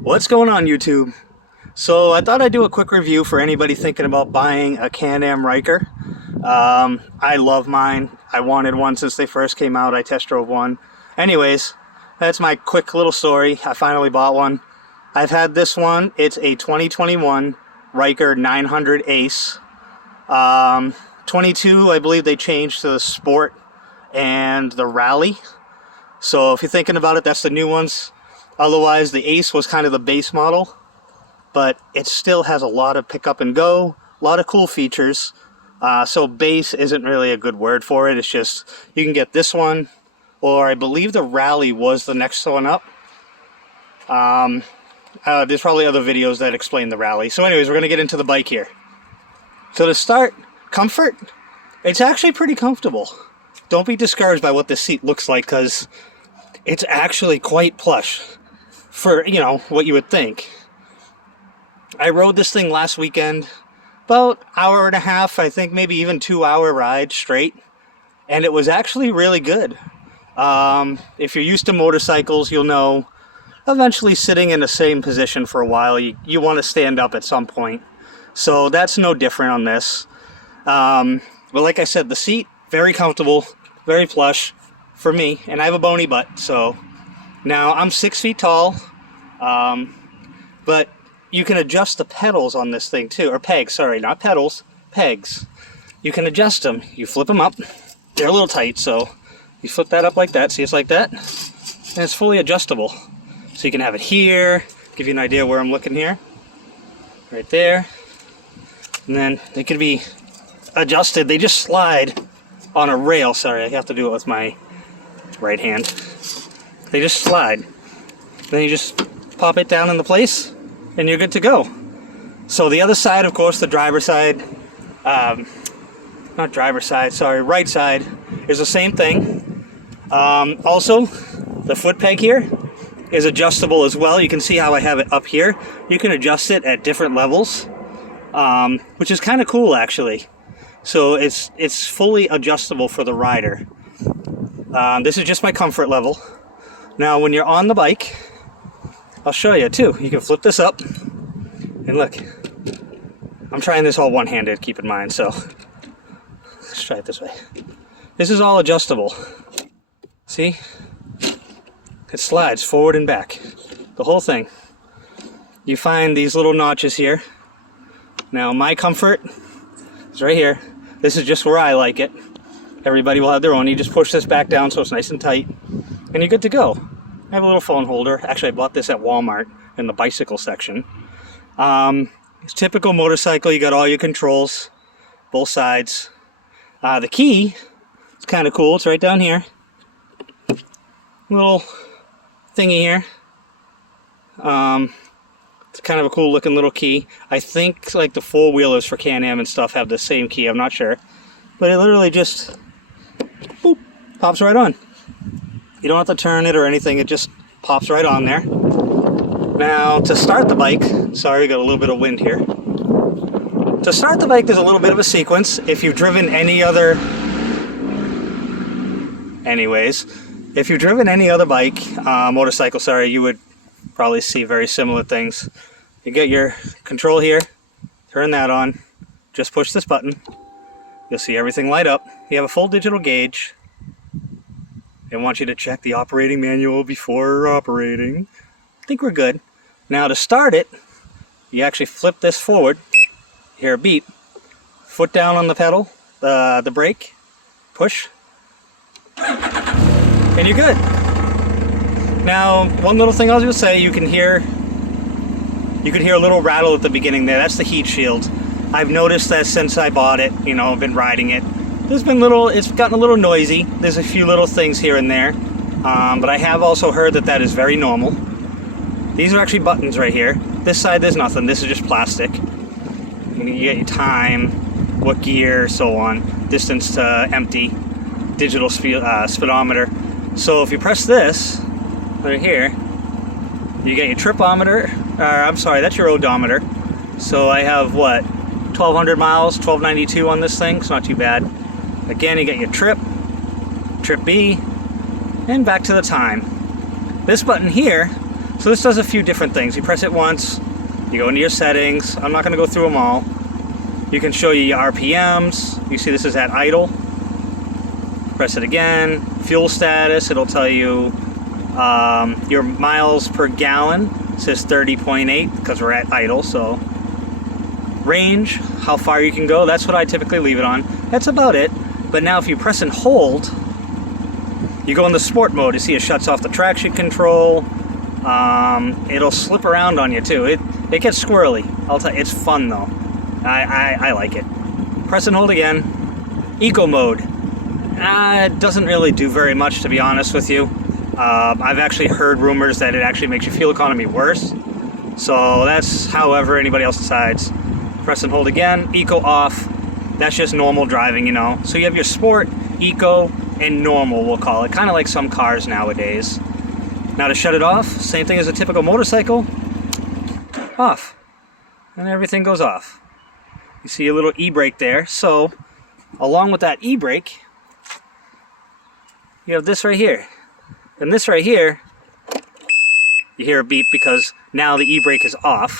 What's going on, YouTube? So I thought I'd do a quick review for anybody thinking about buying a Can-Am Ryker. I love mine. I wanted one since they first came out. I test drove one. Anyways, that's my quick little story. I finally bought one. I've had this one. It's a 2021 Ryker 900 Ace. 22, I believe they changed to the Sport and the Rally. So if you're thinking about it, that's the new ones. Otherwise, the Ace was kind of the base model, but it still has a lot of pick up and go, a lot of cool features. So base isn't really a good word for it. It's just, you can get this one, or I believe the Rally was the next one up. There's probably other videos that explain the Rally. So anyways, we're going to get into the bike here. So to start, comfort, it's actually pretty comfortable. Don't be discouraged by what this seat looks like, because it's actually quite plush for, you know, what you would think. I rode this thing last weekend, about hour and a half, I think maybe even 2-hour ride straight, and it was actually really good. If you're used to motorcycles, you'll know eventually sitting in the same position for a while, you want to stand up at some point. So that's no different on this. But like I said, the seat, very comfortable, very plush for me, and I have a bony butt. So now I'm 6 feet tall, but you can adjust the pedals on this thing too, or pegs, sorry, not pedals, pegs. You can adjust them. You flip them up. They're a little tight, so you flip that up like that. See, it's like that, and it's fully adjustable. So you can have it here, give you an idea where I'm looking here, right there, and then they can be adjusted. They just slide on a rail. Sorry, I have to do it with my right hand. They just slide. Then you just pop it down into place and you're good to go. So the other side, of course, the driver's side, not driver's side, sorry, right side is the same thing. Also, the foot peg here is adjustable as well. You can see how I have it up here. You can adjust it at different levels, which is kind of cool actually. So it's fully adjustable for the rider. This is just my comfort level. Now when you're on the bike, I'll show you too. You can flip this up and look. I'm trying this all one-handed, keep in mind, so let's try it this way. This is all adjustable. See? It slides forward and back. The whole thing. You find these little notches here. Now my comfort is right here. This is just where I like it. Everybody will have their own. You just push this back down so it's nice and tight, and you're good to go. I have a little phone holder. Actually, I bought this at Walmart in the bicycle section. It's typical motorcycle. You got all your controls, both sides. The key is kind of cool. It's right down here. Little thingy here. It's kind of a cool looking little key. I think like the four-wheelers for Can-Am and stuff have the same key. I'm not sure. But it literally just boop, pops right on. You don't have to turn it or anything. It just pops right on there. Now to start the bike, sorry, we got a little bit of wind here. To start the bike, there's a little bit of a sequence. If you've driven any other... Anyways, if you've driven any other bike, motorcycle, sorry, you would probably see very similar things. You get your control here, turn that on, just push this button. You'll see everything light up. You have a full digital gauge. They want you to check the operating manual before operating. I think we're good. Now to start it, you actually flip this forward. You hear a beep. Foot down on the pedal, the brake, push, and you're good. Now, one little thing I was going to say, you can hear a little rattle at the beginning there. That's the heat shield. I've noticed that since I bought it, you know, I've been riding it. It's gotten a little noisy. There's a few little things here and there. But I have also heard that is very normal. These are actually buttons right here. This side there's nothing. This is just plastic. You get your time, what gear, so on. Distance to empty. Digital speedometer. So if you press this right here, you get your tripometer. I'm sorry, that's your odometer. So I have what, 1,200 miles, 1292 on this thing. It's not too bad. Again, you get your trip B, and back to the time. This button here So this does a few different things. You press it once, you go into your settings. I'm not going to go through them all. You can show you your RPMs. You see this is at idle. Press it again. Fuel status, it'll tell you your miles per gallon. It says 30.8 because we're at idle. So range, how far you can go, that's what I typically leave it on. That's about it. But now if you press and hold, you go in the sport mode. You see it shuts off the traction control. It'll slip around on you too. It gets squirrely. I'll tell you, it's fun though. I like it. Press and hold again. Eco mode. It doesn't really do very much, to be honest with you. I've actually heard rumors that it actually makes your fuel economy worse. So that's however anybody else decides. Press and hold again. Eco off. That's just normal driving, you know. So you have your sport, eco, and normal, we'll call it. Kind of like some cars nowadays. Now to shut it off, same thing as a typical motorcycle. Off. And everything goes off. You see a little e-brake there. So along with that e-brake, you have this right here. And this right here, you hear a beep because now the e-brake is off.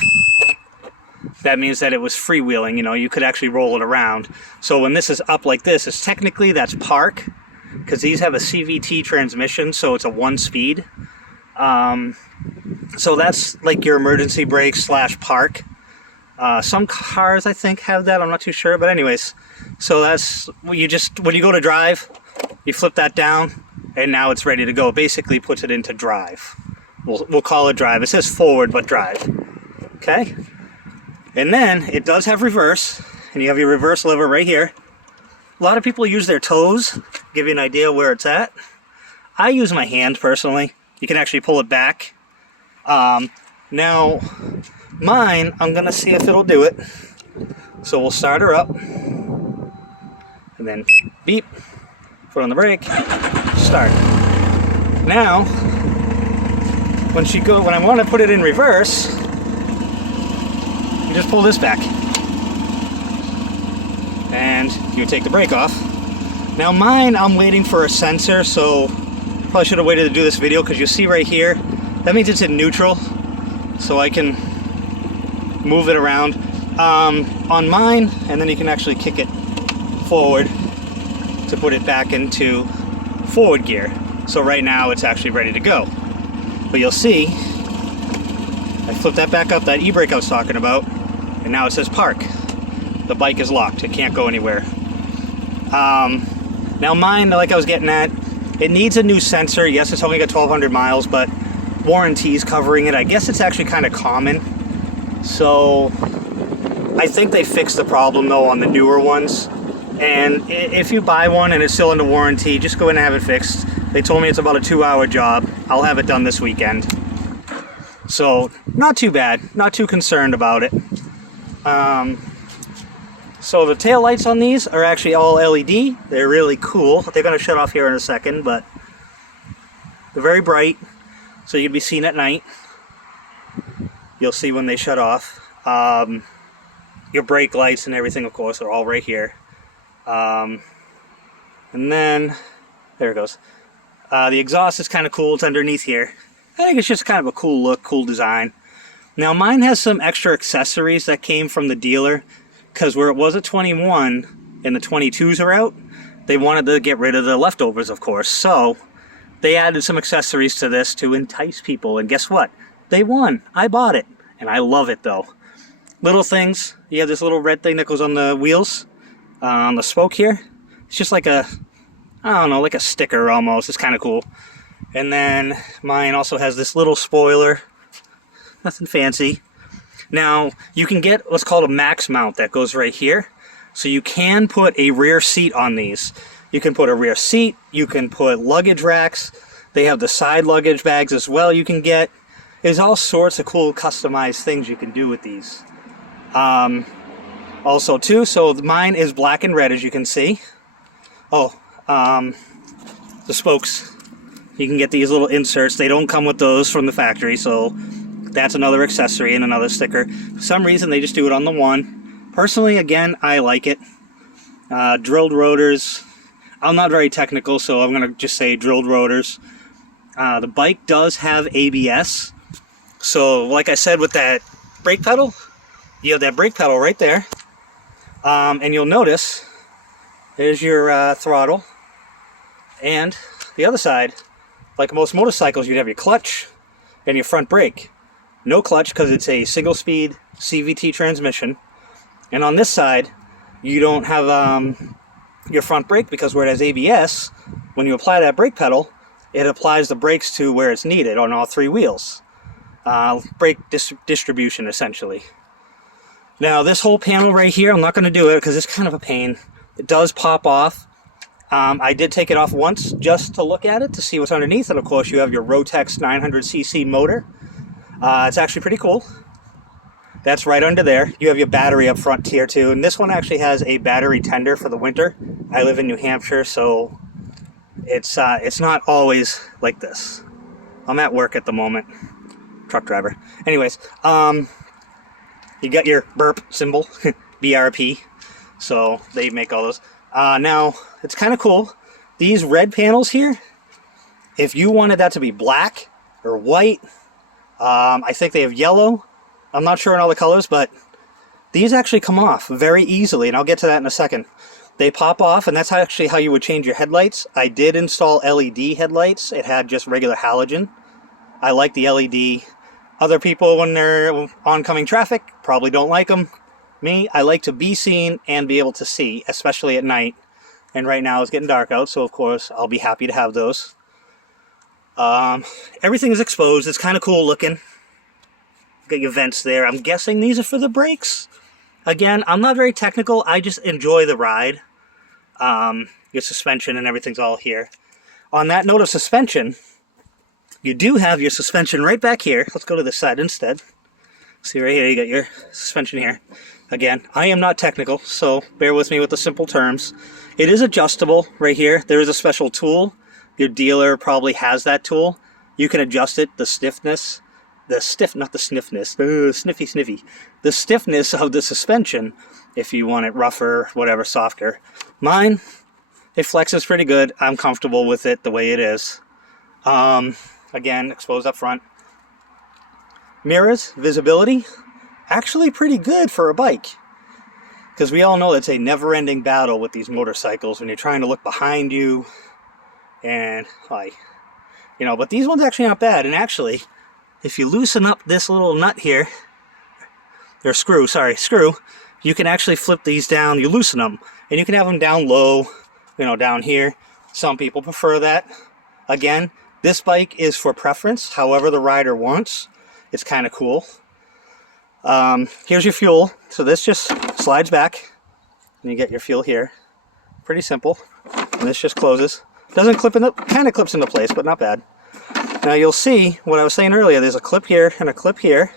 That means that it was freewheeling, you know, you could actually roll it around. So when this is up like this, it's technically that's park, because these have a CVT transmission, so it's a 1-speed. So that's like your emergency brake / park. Some cars I think have that, I'm not too sure, but anyways. So that's, when you go to drive, you flip that down, and now it's ready to go. Basically puts it into drive. We'll call it drive. It says forward, but drive. Okay? And then it does have reverse, and you have your reverse lever right here. A lot of people use their toes, give you an idea where it's at. I use my hand personally. You can actually pull it back. Now, mine, I'm gonna see if it'll do it. So we'll start her up, and then beep, foot on the brake, start. Now, when I want to put it in reverse, you just pull this back, and you take the brake off. Now mine, I'm waiting for a sensor, so probably should have waited to do this video, because you see right here, that means it's in neutral, so I can move it around on mine, and then you can actually kick it forward to put it back into forward gear. So right now it's actually ready to go. But you'll see, I flipped that back up, that e-brake I was talking about, and now it says park. The bike is locked, it can't go anywhere. Now mine, like I was getting at, it needs a new sensor. Yes, it's only got 1,200 miles, but warranty's covering it. I guess it's actually kind of common. So I think they fixed the problem though on the newer ones. And if you buy one and it's still under warranty, just go in and have it fixed. They told me it's about a 2-hour job. I'll have it done this weekend. So not too bad, not too concerned about it. So the tail lights on these are actually all LED. They're really cool. They're going to shut off here in a second, but they're very bright, so you'll be seen at night. You'll see when they shut off. Your brake lights and everything, of course, are all right here. And then, there it goes. The exhaust is kind of cool. It's underneath here. I think it's just kind of a cool look, cool design. Now mine has some extra accessories that came from the dealer, because where it was a 21 and the 22s are out, they wanted to get rid of the leftovers, of course. So they added some accessories to this to entice people, and guess what? They won. I bought it, and I love it though. Little things. You have this little red thing that goes on the wheels, on the spoke here. It's just like a, I don't know, like a sticker almost. It's kind of cool. And then mine also has this little spoiler. Nothing fancy. Now, you can get what's called a max mount that goes right here. So you can put a rear seat on these. You can put a rear seat, you can put luggage racks. They have the side luggage bags as well you can get. There's all sorts of cool customized things you can do with these. Also too, so mine is black and red as you can see. Oh, the spokes. You can get these little inserts. They don't come with those from the factory, so that's another accessory and another sticker. For some reason, they just do it on the one. Personally, again, I like it. Drilled rotors. I'm not very technical, so I'm going to just say drilled rotors. The bike does have ABS. So like I said with that brake pedal, you have that brake pedal right there. And you'll notice there's your throttle. And the other side, like most motorcycles, you'd have your clutch and your front brake. No clutch because it's a single speed CVT transmission. And on this side, you don't have your front brake because where it has ABS, when you apply that brake pedal, it applies the brakes to where it's needed on all three wheels. Brake distribution, essentially. Now, this whole panel right here, I'm not going to do it because it's kind of a pain. It does pop off. I did take it off once just to look at it, to see what's underneath. And of course, you have your Rotex 900cc motor. It's actually pretty cool. That's right under there. You have your battery up front tier 2. And this one actually has a battery tender for the winter. I live in New Hampshire, so it's not always like this. I'm at work at the moment. Truck driver. Anyways, you got your burp symbol, BRP. So they make all those. Now, it's kind of cool. These red panels here, if you wanted that to be black or white, I think they have yellow. I'm not sure in all the colors, but these actually come off very easily, and I'll get to that in a second. They pop off, and that's actually how you would change your headlights. I did install LED headlights. It had just regular halogen. I like the LED. Other people, when they're oncoming traffic, probably don't like them. Me, I like to be seen and be able to see, especially at night. And right now it's getting dark out, so of course I'll be happy to have those. Everything is exposed. It's kind of cool looking. Got your vents there. I'm guessing these are for the brakes. Again, I'm not very technical. I just enjoy the ride. Your suspension and everything's all here. On that note of suspension, you do have your suspension right back here. Let's go to this side instead. See right here, you got your suspension here. Again, I am not technical, so bear with me with the simple terms. It is adjustable right here. There is a special tool. Your dealer probably has that tool. You can adjust it, the stiffness, not the sniffness, sniffy. The stiffness of the suspension, if you want it rougher, whatever, softer. Mine, it flexes pretty good. I'm comfortable with it the way it is. Again, exposed up front. Mirrors, visibility, actually pretty good for a bike. Because we all know it's a never-ending battle with these motorcycles when you're trying to look behind you. And, but these ones actually aren't bad. And actually, if you loosen up this little nut here, or screw, you can actually flip these down. You loosen them, and you can have them down low, down here. Some people prefer that. Again, this bike is for preference, however the rider wants. It's kind of cool. Here's your fuel. So this just slides back, and you get your fuel here. Pretty simple. And this just closes. Doesn't clip into, kind of clips into place, but not bad. Now you'll see what I was saying earlier. There's a clip here and a clip here.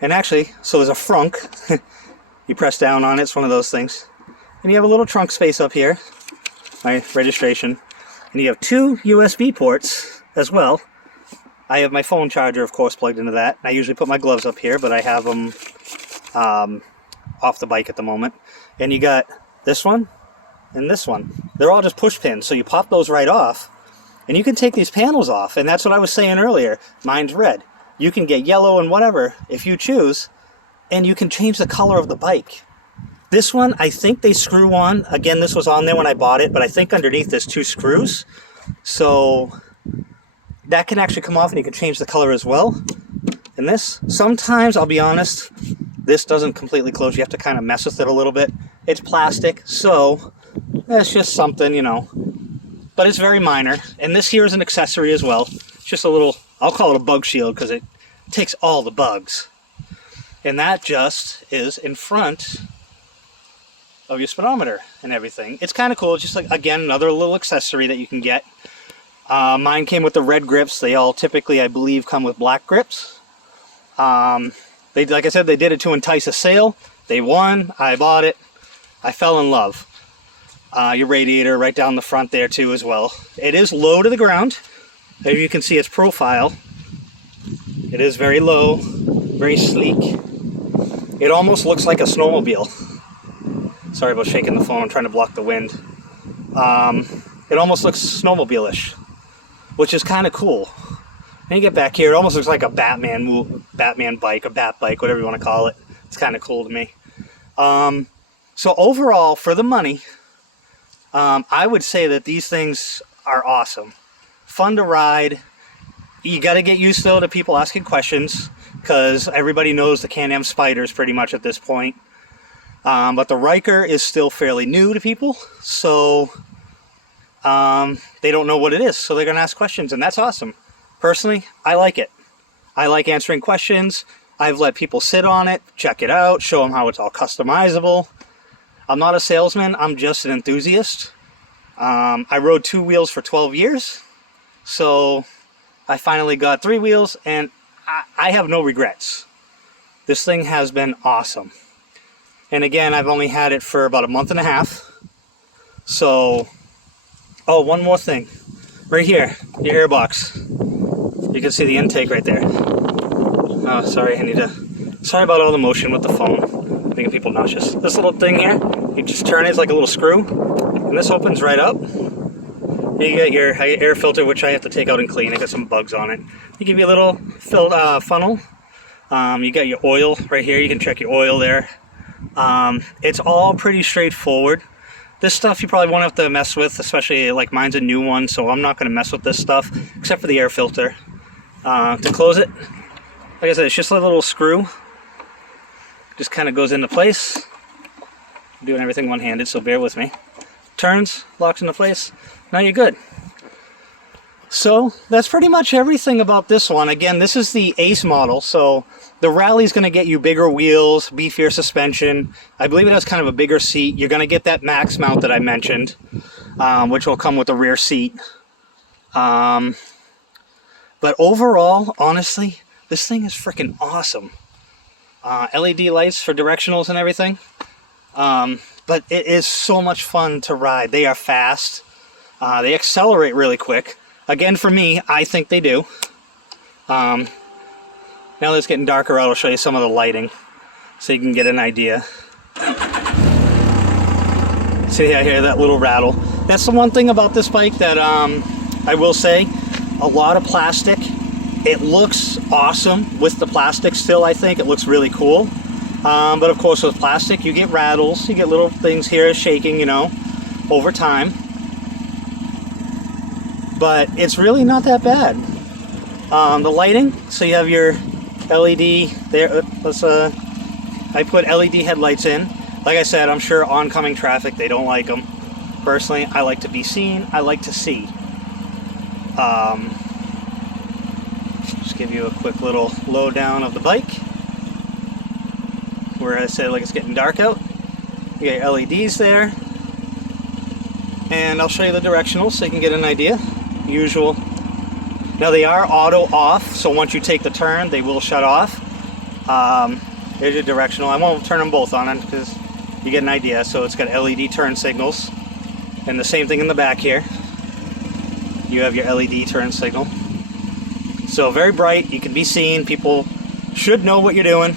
And actually, so there's a frunk. You press down on it. It's one of those things. And you have a little trunk space up here. My registration. And you have two USB ports as well. I have my phone charger, of course, plugged into that. I usually put my gloves up here, but I have them off the bike at the moment. And you got this one and this one. They're all just push pins, so you pop those right off, and you can take these panels off. And that's what I was saying earlier. Mine's red. You can get yellow and whatever if you choose, and you can change the color of the bike. This one, I think they screw on. Again, this was on there when I bought it, but I think underneath there's two screws. So that can actually come off, and you can change the color as well. And this, sometimes, I'll be honest, this doesn't completely close. You have to kind of mess with it a little bit. It's plastic, so it's just something, But it's very minor. And this here is an accessory as well. It's just a little, I'll call it a bug shield because it takes all the bugs. And that just is in front of your speedometer and everything. It's kind of cool. It's just like, again, another little accessory that you can get. Mine came with the red grips. They all typically, I believe, come with black grips. Like I said, they did it to entice a sale. They won. I bought it. I fell in love. Your radiator right down the front there too as well. It is low to the ground. As you can see, its profile. It is very low, very sleek. It almost looks like a snowmobile. Sorry about shaking the phone. I'm trying to block the wind. It almost looks snowmobile-ish, which is kind of cool. And you get back here, it almost looks like a Batman bike, a Bat bike, whatever you want to call it. It's kind of cool to me. So overall, for the money, I would say that these things are awesome. Fun to ride. You got to get used though to people asking questions, because everybody knows the Can-Am Spyders pretty much at this point. But the Ryker is still fairly new to people, so they don't know what it is, so they're going to ask questions, and that's awesome. Personally, I like it. I like answering questions. I've let people sit on it, check it out, show them how it's all customizable. I'm not a salesman, I'm just an enthusiast. I rode 2 wheels for 12 years, so I finally got 3 wheels, and I have no regrets. This thing has been awesome. And again, I've only had it for about a month and a half. So, oh, one more thing. Right here, your airbox. You can see the intake right there. Oh, sorry, sorry about all the motion with the phone, making people nauseous. This little thing here, you just turn it, it's like a little screw, and this opens right up. You get your air filter, which I have to take out and clean. I got some bugs on it. You give you a little funnel. You got your oil right here. You can check your oil there. It's all pretty straightforward. This stuff you probably won't have to mess with, especially like mine's a new one, so I'm not going to mess with this stuff, except for the air filter. To close it, like I said, it's just a little screw. Just kind of goes into place. I'm doing everything one-handed, so bear with me. Turns, locks into place. Now you're good. So that's pretty much everything about this one. Again, this is the Ace model, so the Rally's going to get you bigger wheels, beefier suspension. I believe it has kind of a bigger seat. You're going to get that max mount that I mentioned, which will come with the rear seat. But overall, honestly, this thing is freaking awesome. LED lights for directionals and everything. But it is so much fun to ride. They are fast. They accelerate really quick. Again, for me, I think they do. Now that it's getting darker out, I'll show you some of the lighting so you can get an idea. See, I hear that little rattle. That's the one thing about this bike that I will say, a lot of plastic. It looks awesome with the plastic still, I think. It looks really cool. But of course with plastic you get rattles, you get little things here shaking, you know, over time. But it's really not that bad. The lighting, so you have your LED there. I put LED headlights in. Like I said, I'm sure oncoming traffic, they don't like them. Personally, I like to be seen, I like to see. Just give you a quick little lowdown of the bike. Where I said, like, it's getting dark out. You got your LEDs there. And I'll show you the directionals so you can get an idea. Usual. Now they are auto off, so once you take the turn, they will shut off. There's your directional. I won't turn them both on because you get an idea. So it's got LED turn signals. And the same thing in the back here. You have your LED turn signal. So very bright, you can be seen. People should know what you're doing.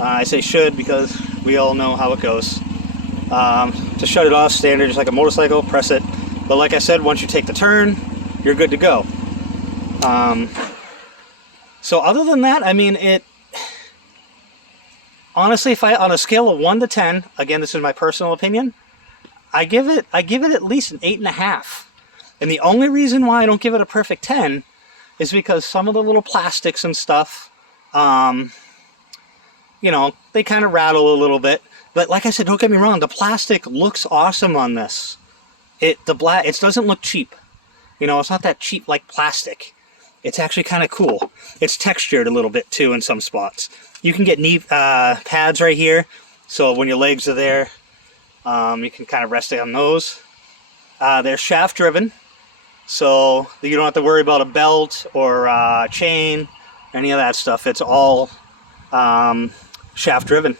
I say should because we all know how it goes. To shut it off, standard, just like a motorcycle, press it. But like I said, once you take the turn, you're good to go. So other than that, I mean, honestly, if on a scale of 1 to 10, again, this is my personal opinion, I give it at least an 8.5. And the only reason why I don't give it a perfect 10 is because some of the little plastics and stuff, you know, they kind of rattle a little bit. But like I said, don't get me wrong, the plastic looks awesome on this. It doesn't look cheap. You know, it's not that cheap like plastic. It's actually kind of cool. It's textured a little bit too in some spots. You can get knee pads right here, so when your legs are there, you can kind of rest on those. They're shaft driven, so you don't have to worry about a belt or chain, any of that stuff. It's all shaft driven.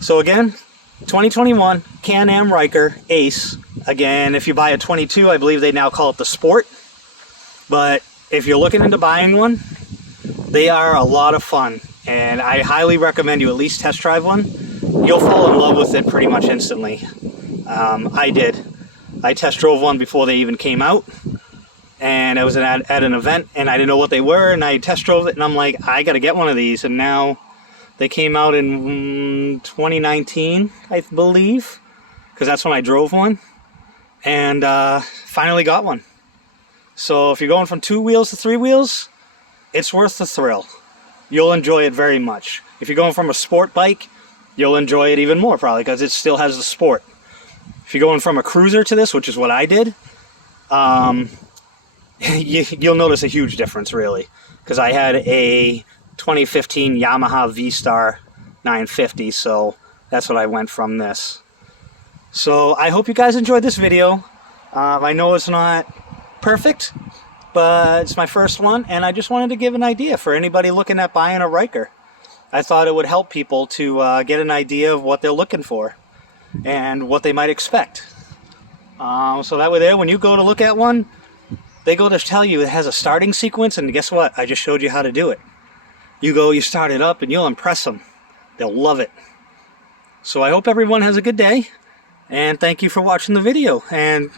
So again, 2021 Can-Am Ryker Ace. Again, if you buy a 22, I believe they now call it the Sport. But if you're looking into buying one, they are a lot of fun. And I highly recommend you at least test drive one. You'll fall in love with it pretty much instantly. I did. I test drove one before they even came out. and I was at an event, and I didn't know what they were, and I test drove it, and I'm like, I gotta get one of these. And now they came out in 2019, I believe, because that's when I drove one, and finally got one. So if you're going from 2 wheels to 3 wheels, it's worth the thrill. You'll enjoy it very much. If you're going from a sport bike, you'll enjoy it even more probably, because it still has the sport. If you're going from a cruiser to this, which is what I did, you'll notice a huge difference, really, because I had a 2015 Yamaha V-Star 950, so that's what I went from this. So I hope you guys enjoyed this video. I know it's not perfect, but it's my first one, and I just wanted to give an idea for anybody looking at buying a Ryker. I thought it would help people to get an idea of what they're looking for and what they might expect. So that way there, when you go to look at one, they go to tell you it has a starting sequence, and guess what? I just showed you how to do it. You go, you start it up, and you'll impress them. They'll love it. So I hope everyone has a good day, and thank you for watching the video. And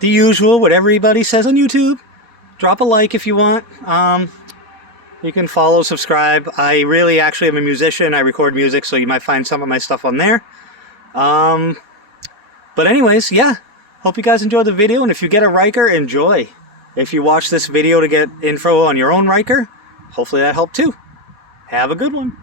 the usual, what everybody says on YouTube, drop a like if you want. You can follow, subscribe. I really actually am a musician. I record music, so you might find some of my stuff on there. But anyways, yeah. Hope you guys enjoyed the video, and if you get a Ryker, enjoy. If you watch this video to get info on your own Ryker, hopefully that helped too. Have a good one.